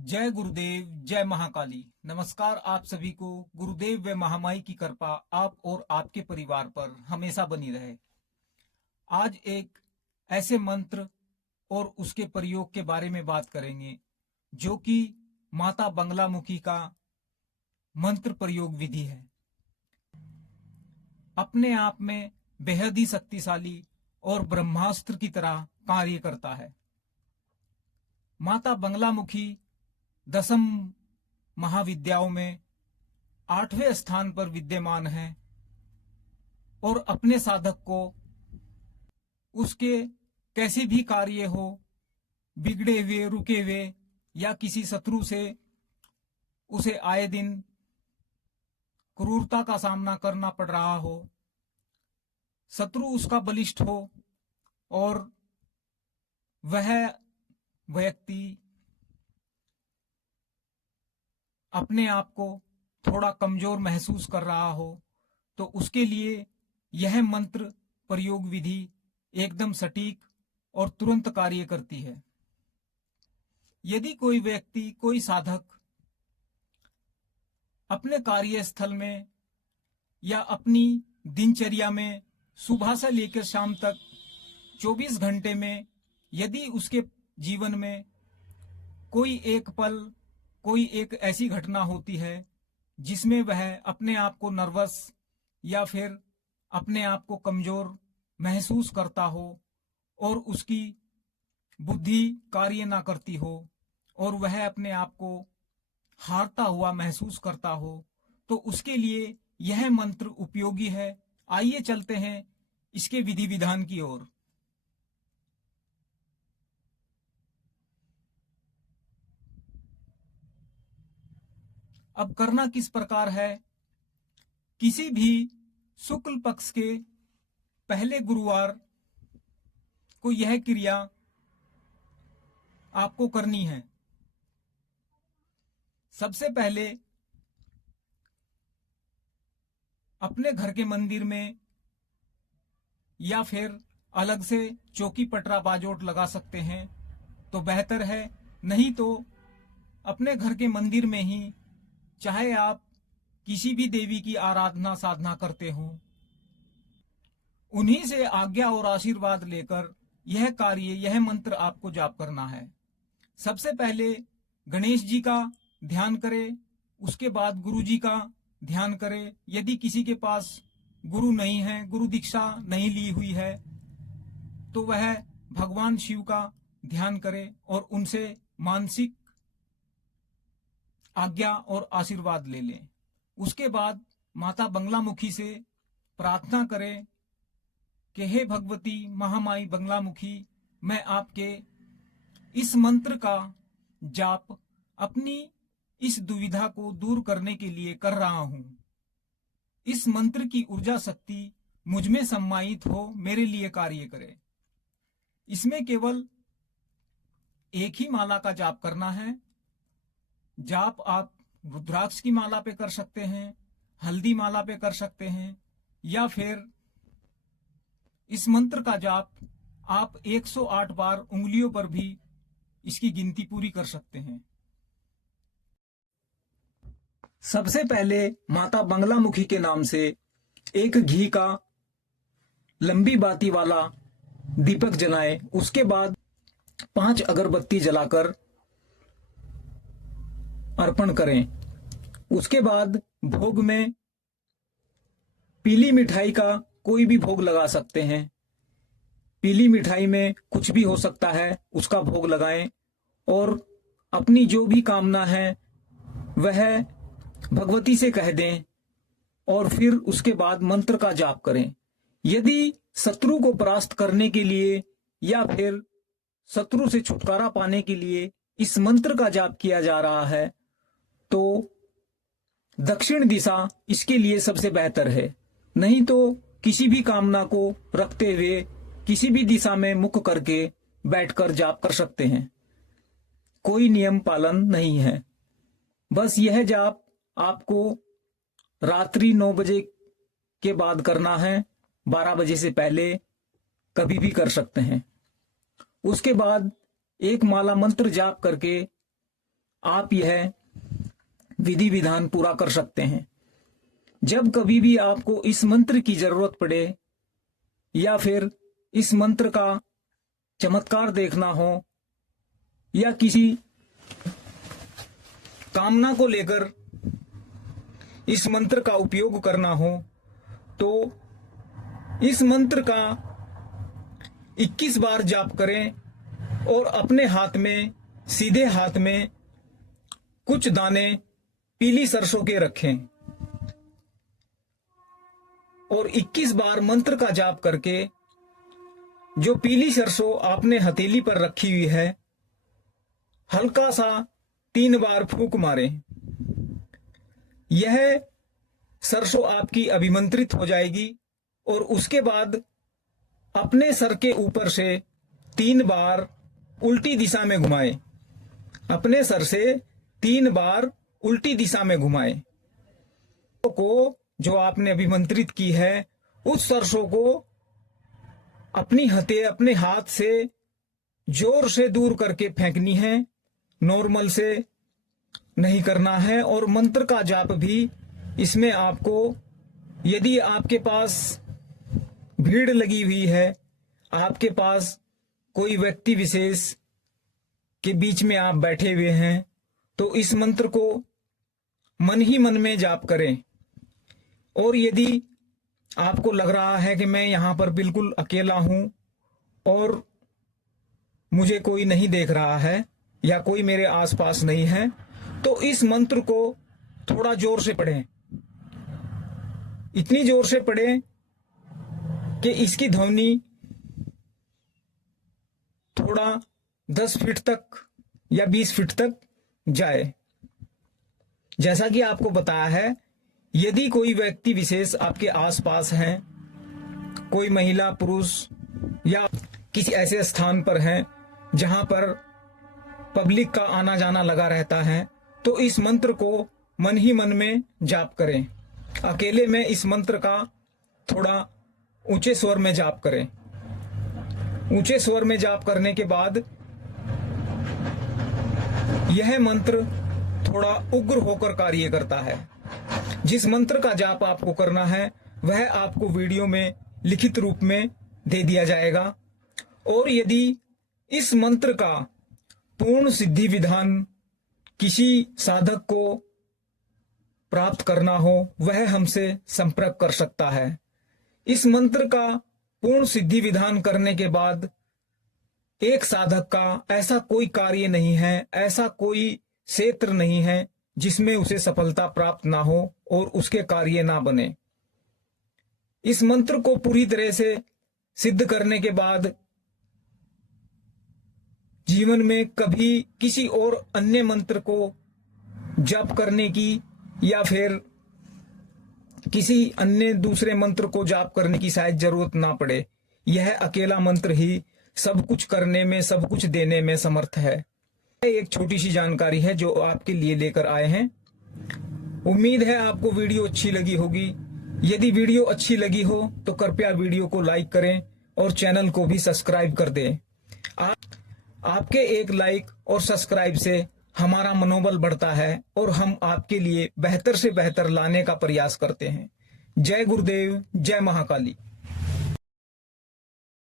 जय गुरुदेव, जय महाकाली। नमस्कार आप सभी को। गुरुदेव व महामाई की कृपा आप और आपके परिवार पर हमेशा बनी रहे। आज एक ऐसे मंत्र और उसके प्रयोग के बारे में बात करेंगे जो कि माता बंगलामुखी का मंत्र प्रयोग विधि है। अपने आप में बेहद ही शक्तिशाली और ब्रह्मास्त्र की तरह कार्य करता है। माता बंगलामुखी 10 महाविद्याओं में 8वें स्थान पर विद्यमान है और अपने साधक को उसके कैसे भी कार्य हो, बिगड़े हुए, रुके हुए या किसी शत्रु से उसे आए दिन क्रूरता का सामना करना पड़ रहा हो, शत्रु उसका बलिष्ठ हो और वह व्यक्ति अपने आप को थोड़ा कमजोर महसूस कर रहा हो, तो उसके लिए यह मंत्र प्रयोग विधि एकदम सटीक और तुरंत कार्य करती है। यदि कोई व्यक्ति, कोई साधक अपने कार्यस्थल में या अपनी दिनचर्या में सुबह से लेकर शाम तक 24 घंटे में यदि उसके जीवन में कोई एक पल, कोई एक ऐसी घटना होती है जिसमें वह अपने आप को नर्वस या फिर अपने आप को कमजोर महसूस करता हो और उसकी बुद्धि कार्य ना करती हो और वह अपने आप को हारता हुआ महसूस करता हो, तो उसके लिए यह मंत्र उपयोगी है। आइए चलते हैं इसके विधि विधान की ओर। अब करना किस प्रकार है। किसी भी शुक्ल पक्ष के पहले गुरुवार को यह क्रिया आपको करनी है। सबसे पहले अपने घर के मंदिर में या फिर अलग से चौकी पटरा बाजोट लगा सकते हैं तो बेहतर है, नहीं तो अपने घर के मंदिर में ही, चाहे आप किसी भी देवी की आराधना साधना करते हो, उन्हीं से आज्ञा और आशीर्वाद लेकर यह कार्य, यह मंत्र आपको जाप करना है। सबसे पहले गणेश जी का ध्यान करें, उसके बाद गुरु जी का ध्यान करें। यदि किसी के पास गुरु नहीं है, गुरु दीक्षा नहीं ली हुई है, तो वह भगवान शिव का ध्यान करे और उनसे मानसिक आज्ञा और आशीर्वाद ले लें। उसके बाद माता बंगलामुखी से प्रार्थना करें कि हे भगवती महामाई बंगलामुखी, मैं आपके इस मंत्र का जाप अपनी इस दुविधा को दूर करने के लिए कर रहा हूं। इस मंत्र की ऊर्जा शक्ति मुझ में सम्मानित हो, मेरे लिए कार्य करे। इसमें केवल एक ही माला का जाप करना है। जाप आप रुद्राक्ष की माला पे कर सकते हैं, हल्दी माला पे कर सकते हैं, या फिर इस मंत्र का जाप आप 108 बार उंगलियों पर भी इसकी गिनती पूरी कर सकते हैं। सबसे पहले माता बंगलामुखी के नाम से एक घी का लंबी बाती वाला दीपक जलाएं। उसके बाद 5 अगरबत्ती जलाकर अर्पण करें। उसके बाद भोग में पीली मिठाई का कोई भी भोग लगा सकते हैं। पीली मिठाई में कुछ भी हो सकता है, उसका भोग लगाएं और अपनी जो भी कामना है वह भगवती से कह दें और फिर उसके बाद मंत्र का जाप करें। यदि शत्रु को परास्त करने के लिए या फिर शत्रु से छुटकारा पाने के लिए इस मंत्र का जाप किया जा रहा है तो दक्षिण दिशा इसके लिए सबसे बेहतर है, नहीं तो किसी भी कामना को रखते हुए किसी भी दिशा में मुख करके बैठकर जाप कर सकते हैं। कोई नियम पालन नहीं है। बस यह जाप आपको रात्रि 9 बजे के बाद करना है, 12 बजे से पहले कभी भी कर सकते हैं। उसके बाद एक माला मंत्र जाप करके आप यह विधि विधान पूरा कर सकते हैं। जब कभी भी आपको इस मंत्र की जरूरत पड़े या फिर इस मंत्र का चमत्कार देखना हो या किसी कामना को लेकर इस मंत्र का उपयोग करना हो, तो इस मंत्र का 21 बार जाप करें और अपने हाथ में, सीधे हाथ में कुछ दाने पीली सरसों के रखें और 21 बार मंत्र का जाप करके जो पीली सरसों आपने हथेली पर रखी हुई है, हल्का सा 3 बार फूंक मारें। यह सरसों आपकी अभिमंत्रित हो जाएगी और उसके बाद अपने सर के ऊपर से 3 बार उल्टी दिशा में घुमाएं। अपने सर से 3 बार उल्टी दिशा में घुमाएं। को जो आपने अभिमंत्रित की है, उस सरसों को अपने हाथ से जोर से दूर करके फेंकनी है, नॉर्मल से नहीं करना है। और मंत्र का जाप भी इसमें आपको, यदि आपके पास भीड़ लगी हुई है, आपके पास कोई व्यक्ति विशेष के बीच में आप बैठे हुए हैं, तो इस मंत्र को मन ही मन में जाप करें। और यदि आपको लग रहा है कि मैं यहाँ पर बिल्कुल अकेला हूँ और मुझे कोई नहीं देख रहा है या कोई मेरे आसपास नहीं है, तो इस मंत्र को थोड़ा जोर से पढ़ें। इतनी जोर से पढ़ें कि इसकी ध्वनि थोड़ा 10 फीट तक या 20 फीट तक जाए। जैसा कि आपको बताया है, यदि कोई व्यक्ति विशेष आपके आसपास है, कोई महिला, पुरुष या किसी ऐसे स्थान पर है जहां पर पब्लिक का आना जाना लगा रहता है, तो इस मंत्र को मन ही मन में जाप करें। अकेले में इस मंत्र का थोड़ा ऊंचे स्वर में जाप करें। ऊंचे स्वर में जाप करने के बाद यह मंत्र थोड़ा उग्र होकर कार्य करता है। जिस मंत्र का जाप आपको करना है, वह आपको वीडियो में लिखित रूप में दे दिया जाएगा। और यदि इस मंत्र का पूर्ण सिद्धि विधान किसी साधक को प्राप्त करना हो, वह हमसे संपर्क कर सकता है। इस मंत्र का पूर्ण सिद्धि विधान करने के बाद एक साधक का ऐसा कोई कार्य नहीं है, ऐसा कोई क्षेत्र नहीं है जिसमें उसे सफलता प्राप्त ना हो और उसके कार्य ना बने। इस मंत्र को पूरी तरह से सिद्ध करने के बाद जीवन में कभी किसी और अन्य मंत्र को जप करने की या फिर किसी अन्य दूसरे मंत्र को जाप करने की शायद जरूरत ना पड़े। यह अकेला मंत्र ही सब कुछ करने में, सब कुछ देने में समर्थ है। एक छोटी सी जानकारी है जो आपके लिए लेकर आए हैं। उम्मीद है आपको वीडियो अच्छी लगी होगी। यदि वीडियो अच्छी लगी हो तो कृपया वीडियो को लाइक करें और चैनल को भी सब्सक्राइब कर दें। आपके एक लाइक और सब्सक्राइब से हमारा मनोबल बढ़ता है और हम आपके लिए बेहतर से बेहतर लाने का प्रयास करते हैं। जय गुरुदेव, जय महाकाली।